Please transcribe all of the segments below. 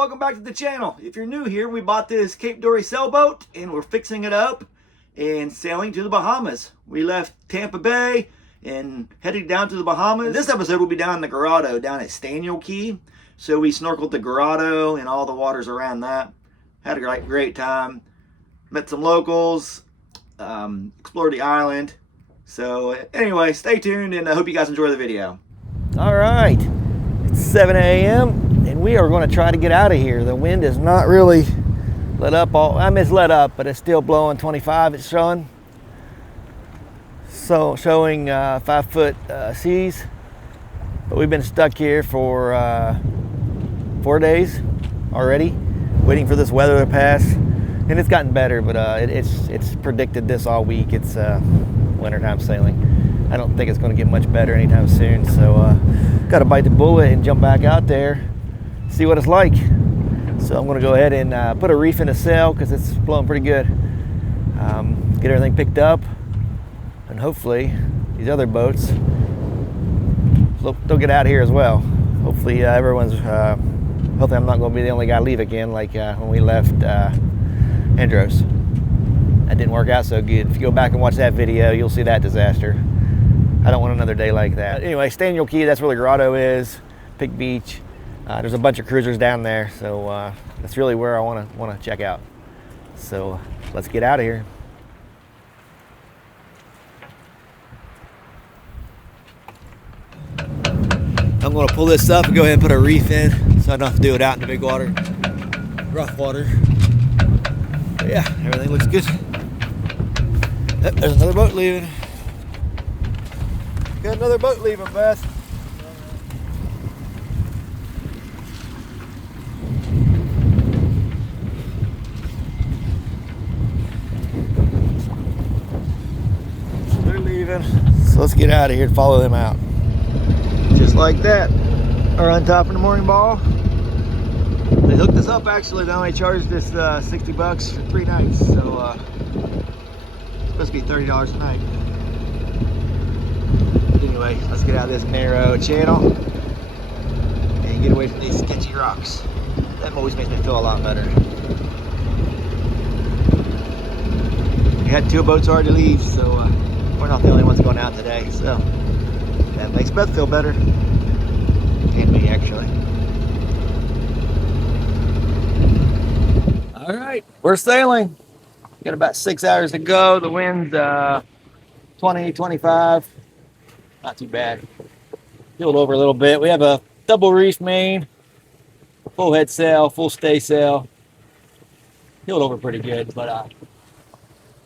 welcome back to the channel. If you're new here, we bought this Cape Dory sailboat and we're fixing it up and sailing to the Bahamas. We left Tampa Bay and headed down to the Bahamas. And this episode will be down in the grotto down at Staniel Key. So we snorkeled the grotto and all the waters around that. Had a great time. Met some locals, explored the island. So anyway, stay tuned and I hope you guys enjoy the video. All right, it's 7 a.m. and we are going to try to get out of here. The wind is not really let up. It's let up, but it's still blowing 25. It's showing. So showing 5-foot seas. But we've been stuck here for 4 days already, waiting for this weather to pass. And it's gotten better, but it's predicted this all week. It's wintertime sailing. I don't think it's going to get much better anytime soon. So got to bite the bullet and jump back out there, see what it's like. So I'm going to go ahead and put a reef in the sail because it's blowing pretty good. Get everything picked up, and hopefully these other boats they'll get out of here as well. Hopefully everyone's. Hopefully I'm not going to be the only guy to leave again like when we left Andros. That didn't work out so good. If you go back and watch that video, you'll see that disaster. I don't want another day like that. But anyway, Staniel Key, that's where the grotto is. Pig Beach. There's a bunch of cruisers down there, so that's really where I want to check out. So let's get out of here. I'm going to pull this up and go ahead and put a reef in, so I don't have to do it out in the big water, rough water. But yeah, everything looks good. Yep, there's another boat leaving. Got another boat leaving, Beth. They're leaving. So let's get out of here and follow them out. Just like that. Are on top of the mooring ball. They hooked us up actually. They only charged us $60 for 3 nights. So it's supposed to be $30 a night. Anyway, let's get out of this narrow channel and get away from these sketchy rocks. That always makes me feel a lot better. We had 2 boats already leave, so we're not the only ones going out today. So that makes Beth feel better. And me, actually. All right, we're sailing. Got about 6 hours to go. The wind's 20, 25. Not too bad. Heeled over a little bit. We have a double reef main, full head sail, full stay sail. Heeled over pretty good, but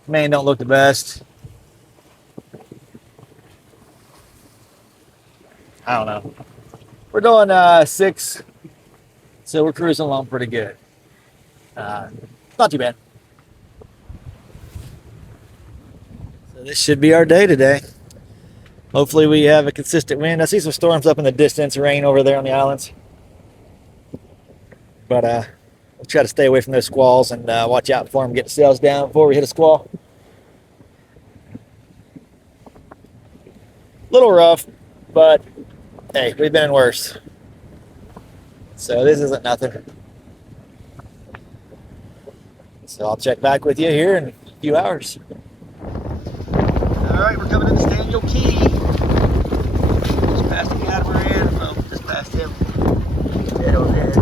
main don't look the best. I don't know. We're doing 6, so we're cruising along pretty good. Not too bad. So this should be our day today. Hopefully we have a consistent wind. I see some storms up in the distance, rain over there on the islands. But we'll try to stay away from those squalls and watch out for them, get the sails down before we hit a squall. A little rough, but hey, we've been in worse. So this isn't nothing. So I'll check back with you here in a few hours. All right, we're coming into Staniel Key. Just past the catamaran. Well, just past him. Dead on head.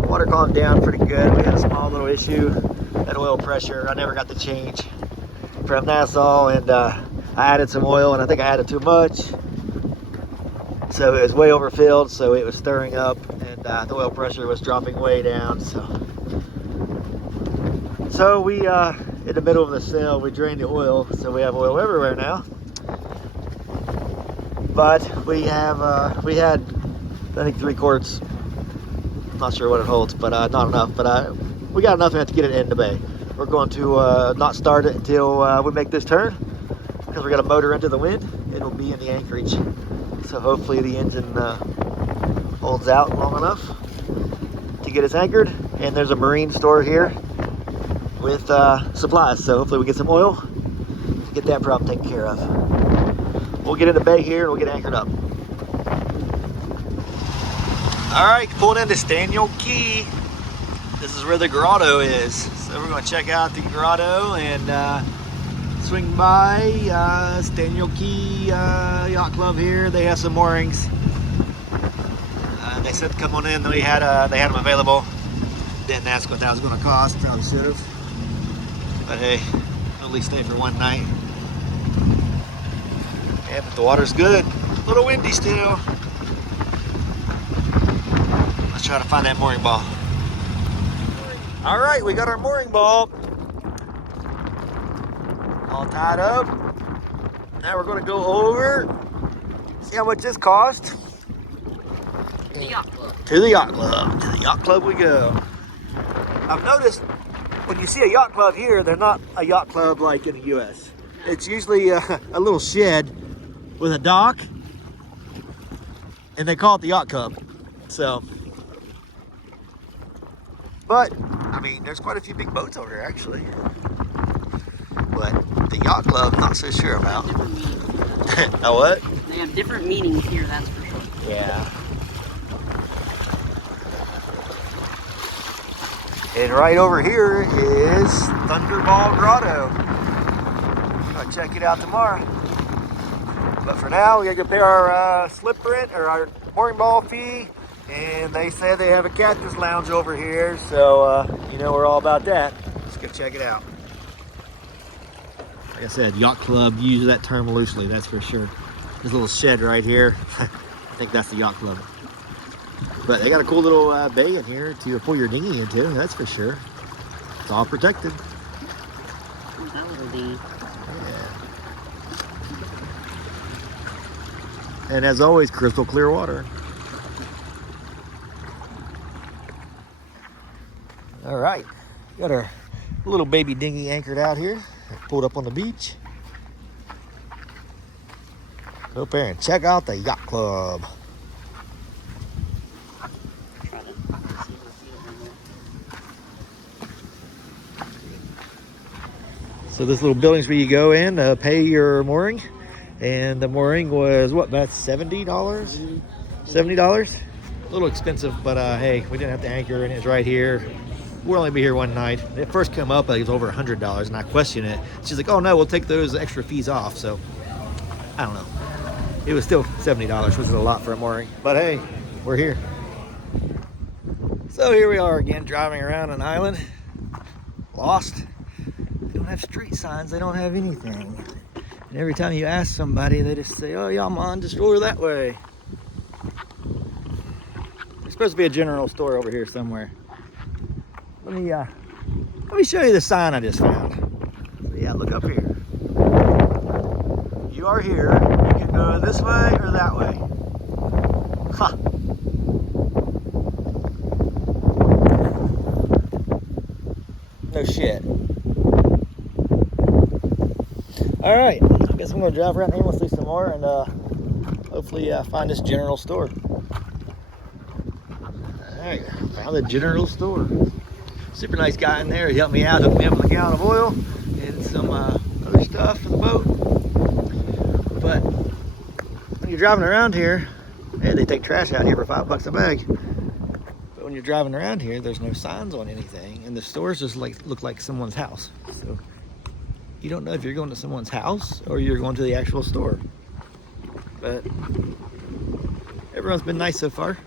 But water calmed down pretty good. We had a small little issue. That oil pressure. I never got the change from Nassau, and I added some oil, and I think I added too much. So it was way overfilled, so it was stirring up, and the oil pressure was dropping way down. So we, in the middle of the sail, we drained the oil, so we have oil everywhere now. But we had, I think 3 quarts. I'm not sure what it holds, but not enough. But we got enough to get it in the bay. We're going to not start it until we make this turn, because we're going to motor into the wind. It'll be in the anchorage. So hopefully the engine holds out long enough to get us anchored. And there's a marine store here with supplies. So hopefully we get some oil, get that problem taken care of. We'll get in the bay here and we'll get anchored up. All right, pulling into Staniel Key. This is where the grotto is. So we're gonna check out the grotto and swing by Staniel Key Yacht Club here. They have some moorings. They said to come on in. They had them available. Didn't ask what that was gonna cost. Probably should have. But hey, at least stay for one night. Yeah, but the water's good. A little windy still. Let's try to find that mooring ball. All right, we got our mooring ball all tied up. Now we're gonna go over, see how much this cost. To the yacht club. To the yacht club. To the yacht club we go. I've noticed when you see a yacht club here, they're not a yacht club like in the U.S. It's usually a little shed with a dock, and they call it the yacht club. So, but I mean, there's quite a few big boats over here actually. But the yacht club, not so sure about. Oh, what? They have different meanings here, that's for sure. Yeah. And right over here is Thunderball Grotto. I'll check it out tomorrow. But for now, we gotta go pay our slip rent or our mooring ball fee. And they say they have a cactus lounge over here. So, you know, we're all about that. Let's go check it out. Like I said, yacht club, use that term loosely, that's for sure. There's a little shed right here. I think that's the yacht club. But they got a cool little bay in here to pull your dinghy into, that's for sure. It's all protected. That little dinghy. Yeah. And as always, crystal clear water. All right, got our little baby dinghy anchored out here. Pulled up on the beach. Go up there and check out the yacht club. Try to see if we see it. So this little building's where you go in, pay your mooring. And the mooring was what, about $70? $70? A little expensive, but hey, we didn't have to anchor and it's right here. We'll only be here one night. It first came up, it was over $100 and I questioned it. She's like, oh no, we'll take those extra fees off. So, I don't know. It was still $70, which is a lot for a mooring. But hey, we're here. So here we are again, driving around an island. Lost. They don't have street signs, they don't have anything. And every time you ask somebody, they just say, oh yeah, I'm on destroyer that way. There's supposed to be a general store over here somewhere. Let me show you the sign I just found. So yeah, look up here. You are here. You can go this way or that way. Ha! No shit. All right, I guess I'm gonna drive around aimlessly some more and hopefully find this general store. All right, found the general store. Super nice guy in there. He helped me out, hooked me up with a gallon of oil and some other stuff for the boat. But when you're driving around here, hey, they take trash out here for $5 a bag. But when you're driving around here, there's no signs on anything, and the stores just look like someone's house. So you don't know if you're going to someone's house or you're going to the actual store. But everyone's been nice so far.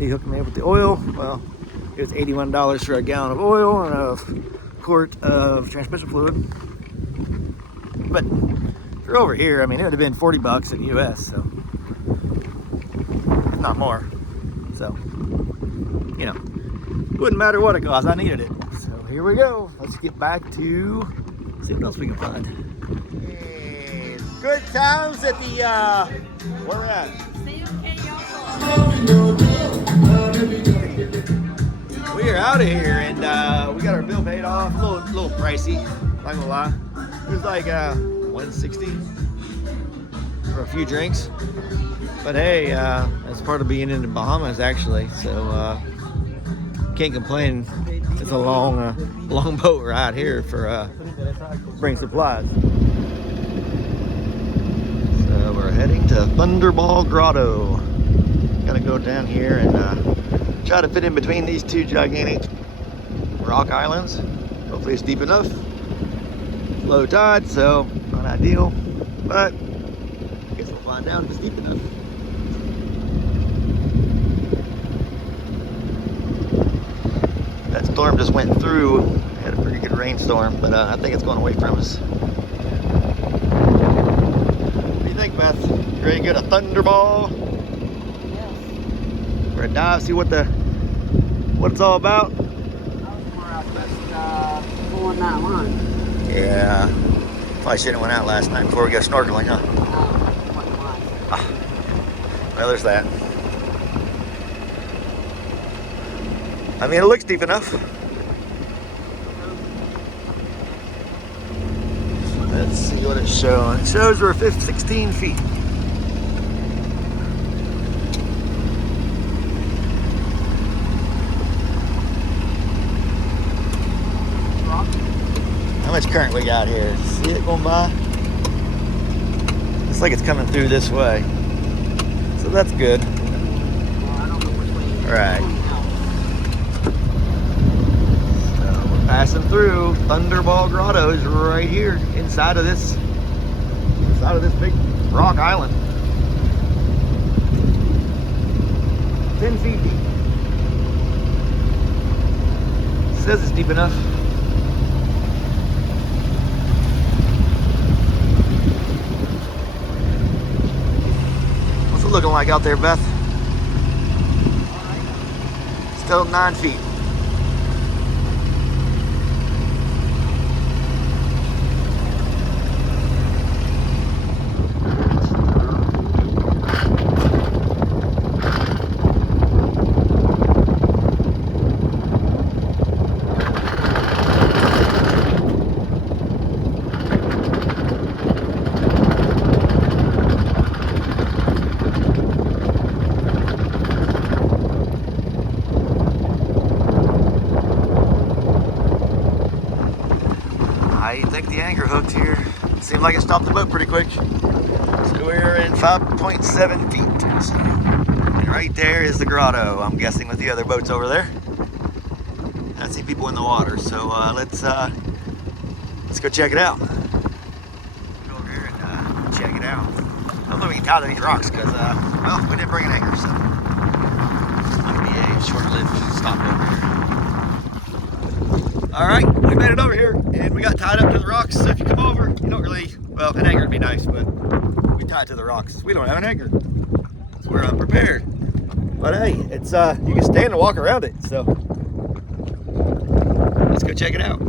He hooked me up with the oil. Well, it was $81 for a gallon of oil and a quart of transmission fluid. But if you're over here, I mean, it would have been $40 in the US, so if not more. So, you know, it wouldn't matter what it cost, I needed it. So here we go. Let's get back to see what else we can find. And good times at the, where we're at? We are out of here and we got our bill paid off. A little pricey, not gonna lie. It was like $160 for a few drinks. But hey, that's part of being in the Bahamas actually. So can't complain. It's a long boat ride here for bring supplies. So we're heading to Thunderball Grotto. Gotta go down here and try to fit in between these two gigantic rock islands. Hopefully it's deep enough. Low tide, so not ideal, but I guess we'll find out if it's deep enough. That storm just went through. Had a pretty good rainstorm, but I think it's going away from us. What do you think, Beth? You ready to get a Thunderball? Yes. For a dive, see what it's all about? I was more out west pulling that line. Yeah. Probably shouldn't have went out last night before we go snorkeling, huh? What line? Well, there's that. I mean, it looks deep enough. Let's see what it's showing. It shows we're 16 feet. How much current we got here? See it going by? Looks like it's coming through this way. So that's good. Well, I don't know which way you're Right. going now. So we're passing through. Thunderball Grotto is right here inside of this big rock island. 10 feet deep. Says it's deep enough. What's it looking like out there, Beth? Still 9 feet. I think the anchor hooked here. Seemed like it stopped the boat pretty quick. So we're in 5.7 feet. So, and right there is the grotto, I'm guessing, with the other boats over there. I see people in the water, so let's go check it out. Go over here and check it out. Hopefully we can tie to these rocks, because well, we didn't bring an anchor, so it's going to be a short-lived stop over here. All right, we made it over here, and we got tied up to the rocks. So if you come over, you don't really, well, an anchor would be nice, but we tied to the rocks. We don't have an anchor, so we're unprepared. But hey, it's you can stand and walk around it. So let's go check it out.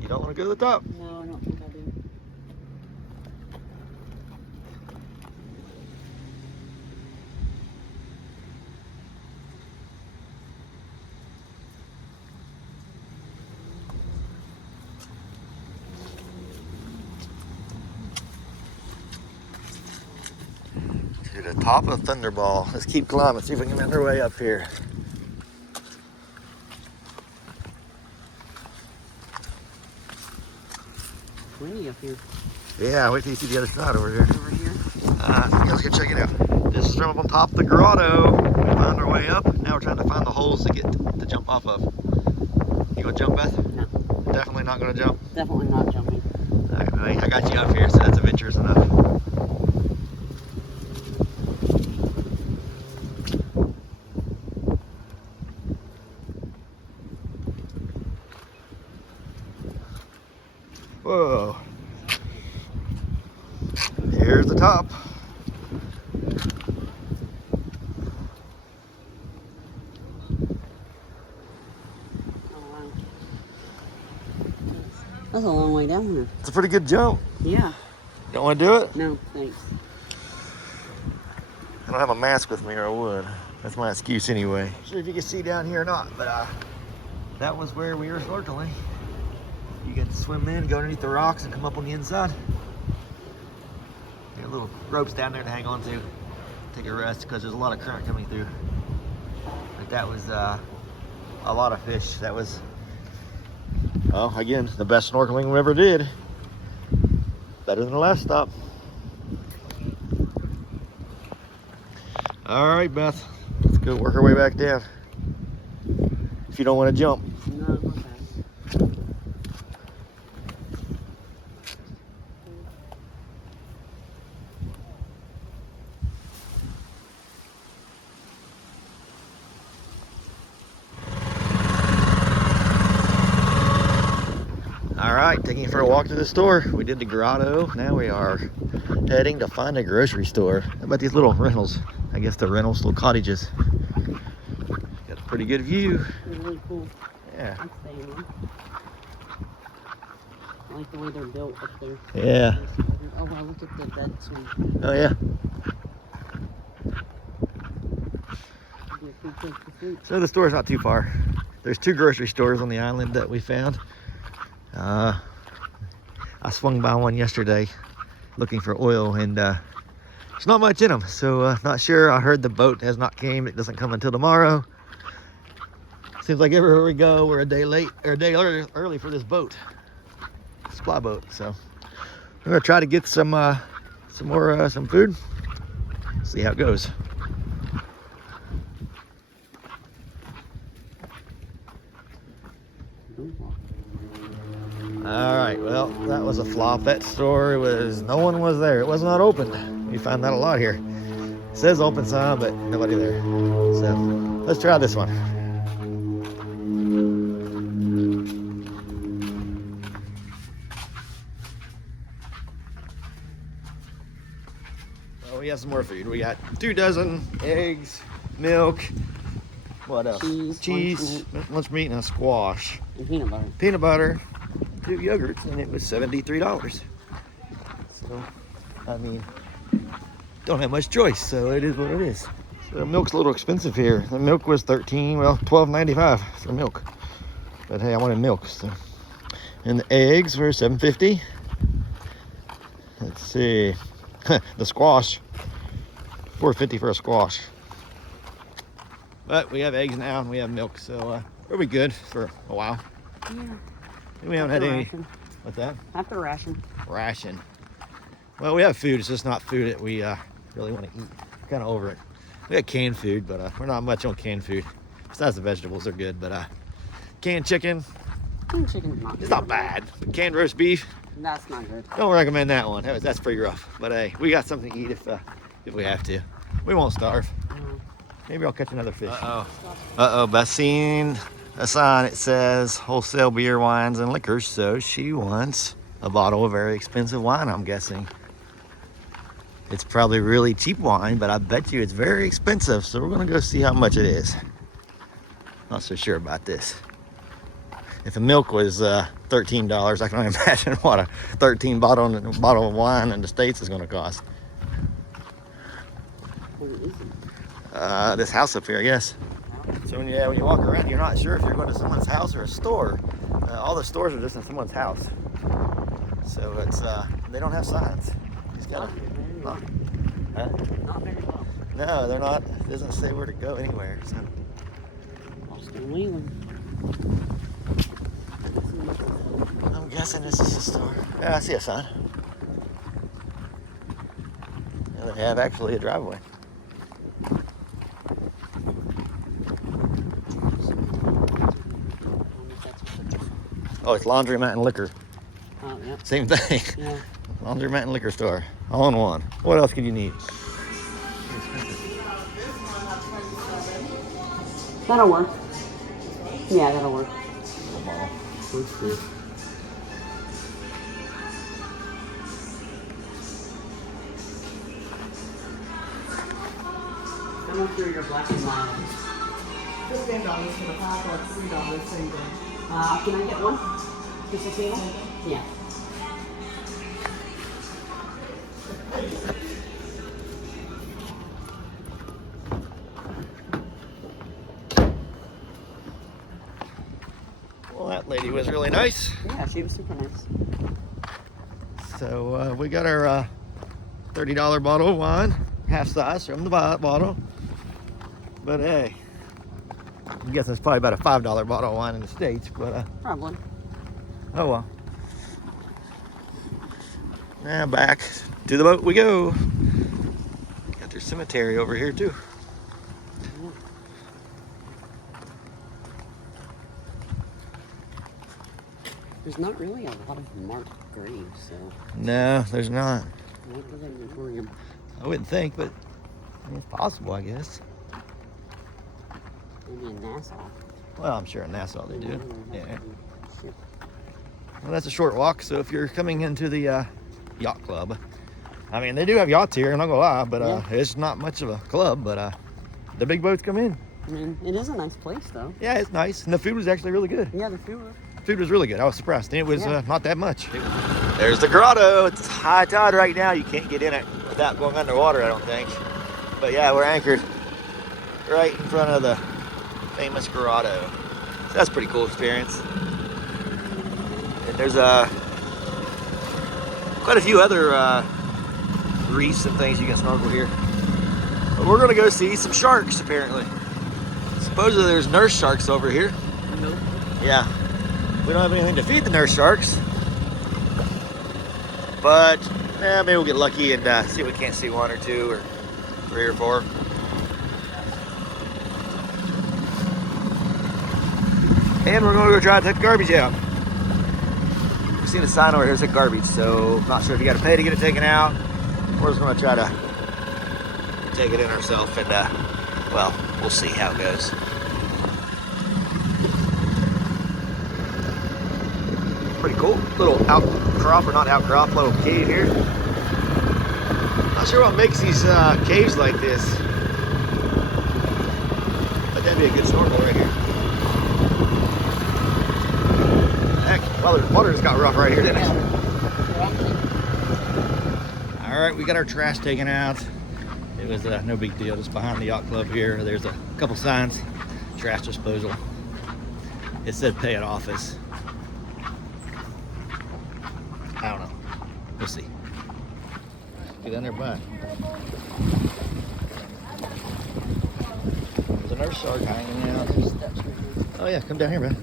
You don't want to go to the top. No, I don't think I do. top of Thunderball. Let's keep climbing, see if we can make our way up here. Windy up here. Yeah, wait till you see the other side over here. Over here. Yeah, let's go check it out. This is from up on top of the grotto. We found our way up. Now we're trying to find the holes to get to jump off of. You gonna jump, Beth? No. Definitely not gonna jump. Definitely not jumping. Okay, I got you up here, so that's adventurous enough. Whoa. Here's the top. That's a long way down here. It's a pretty good jump. Yeah. Don't want to do it? No, thanks. I don't have a mask with me or I would. That's my excuse anyway. Not sure if you can see down here or not, but that was where we were snorkeling. You get to swim in, go underneath the rocks and come up on the inside. There are little ropes down there to hang on to. Take a rest because there's a lot of current coming through. But that was a lot of fish. That was, well, again, the best snorkeling we ever did. Better than the last stop. All right, Beth, let's go work our way back down. If you don't want to jump. No, okay. All right, taking you for a walk to the store. We did the grotto. Now we are heading to find a grocery store. How about these little rentals? I guess the rentals, little cottages. Got a pretty good view. They're really cool. Yeah. I'm staying in. I like the way they're built up there. Yeah. Oh, wow, look at the dead swing. Oh yeah. Be a food place for food. So the store's not too far. There's 2 grocery stores on the island that we found. I swung by one yesterday looking for oil and there's not much in them, so not sure. I heard the boat has not came. It doesn't come until tomorrow. Seems like everywhere we go we're a day late or a day early for this boat, supply boat. So we're gonna try to get some food, see how it goes. All right, well, that was a flop. That store no one was there. It was not open. We find that a lot here. It says open sign, but nobody there. So let's try this one. Well, we have some more food. We got 2 dozen eggs, milk, what else? Cheese, lunch meat, and a squash. And peanut butter. Peanut butter. 2 yogurts, and it was $73. So, I mean, don't have much choice, so it is what it is. So milk's a little expensive here. The milk was $12.95 for milk. But hey, I wanted milk, so. And the eggs were $7.50. Let's see. The squash, $4.50 for a squash. But we have eggs now and we have milk, so we'll be good for a while. Yeah. We haven't had any. Ration. What's that? After ration. Ration. Well, we have food. It's just not food that we really want to eat. Kind of over it. We got canned food, but we're not much on canned food. Besides the vegetables, they're good. But canned chicken, Canned chicken's not good. it's not bad. But canned roast beef, That's not good. don't recommend that one. That's pretty rough. But hey, we got something to eat if we have to. We won't starve. Maybe I'll catch another fish. Uh-oh, Beth seen a sign. It says wholesale beer, wines, and liquors. So she wants a bottle of very expensive wine, I'm guessing. It's probably really cheap wine, but I bet you it's very expensive. So we're gonna go see how much it is. Not so sure about this. If the milk was $13, I can only imagine what a 13 bottle of wine in the States is gonna cost. What is it? This house up here, I guess. So when you walk around, you're not sure if you're going to someone's house or a store. All the stores are just in someone's house. So it's they don't have signs. Just gotta, Not very well. No, they're not. It doesn't say where to go anywhere. So. Austin Wheeling. I'm guessing this is a store. Yeah, I see a sign. Yeah, they have actually a driveway. Oh, it's laundromat and liquor. Oh, yeah. Same thing. Yeah. Laundromat and liquor store. All in one. What else could you need? That'll work. Yeah, that'll work. How much are your black and mild? $15 for the pack or $3 same day. Can I get one? Just a single? Yeah. Well, that lady was really nice. Yeah, she was super nice. So we got our $30 bottle of wine, half size from the bottle. But hey, I'm guessing it's probably about a $5 bottle of wine in the States, but Probably. oh well. Now back to the boat we go. Got their cemetery over here too. There's not really a lot of marked graves, so No, there's not. what does that mean? I wouldn't think, but I mean, it's possible, I guess. Maybe in Nassau. Well, I'm sure in Nassau they do. Yeah. Ship. Well, that's a short walk, so if you're coming into the yacht club, I mean, they do have yachts here, I'm not gonna lie, but Yeah. it's not much of a club, but the big boats come in. I mean, it is a nice place, though. Yeah, it's nice, and the food was actually really good. Yeah, the food was. Food was really good. I was surprised, and it was Yeah. not that much. There's the grotto. It's high tide right now. You can't get in it without going underwater, I don't think. But yeah, we're anchored right in front of the famous grotto. So that's a pretty cool experience. And there's quite a few other reefs and things you can snorkel here. But we're gonna go see some sharks, apparently. Supposedly there's nurse sharks over here. Nope. Yeah. We don't have anything to feed the nurse sharks. But maybe we'll get lucky and see if we can't see one or two or 3 or 4. And we're gonna go try to take the garbage out. We've seen a sign over here that said garbage, so not sure if you gotta pay to get it taken out. We're just gonna try to take it in ourselves and well, we'll see how it goes. Pretty cool. Little outcrop, or not outcrop, little cave here. Not sure what makes these caves like this. But that'd be a good snorkel right here. Heck, water just got rough right here, didn't it? Alright, we got our trash taken out. It was no big deal, just behind the yacht club here. There's a couple signs, trash disposal. It said pay at office. I don't know. We'll see. Get down there by. There's a nurse shark hanging out. Oh yeah, come down here, man.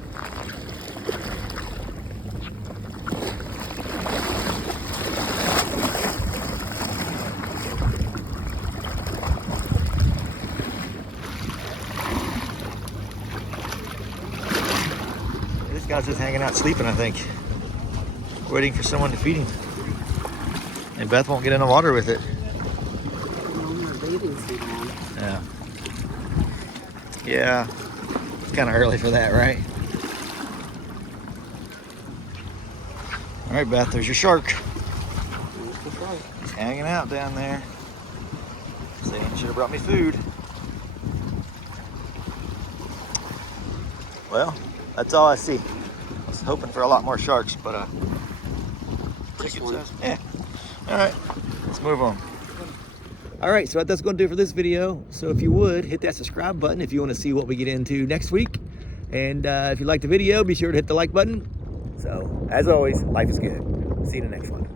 This guy's just hanging out sleeping, I think. Waiting for someone to feed him. And Beth won't get in the water with it. Yeah. Yeah. It's kind of early for that, right? All right, Beth, there's your shark. He's hanging out down there. Saying should have brought me food. Well, that's all I see. I was hoping for a lot more sharks, but pretty good size. Yeah. All right, let's move on. All right, so that's going to do it for this video. So if you would, hit that subscribe button if you want to see what we get into next week. And if you liked the video, be sure to hit the like button. So as always, life is good. See you in the next one.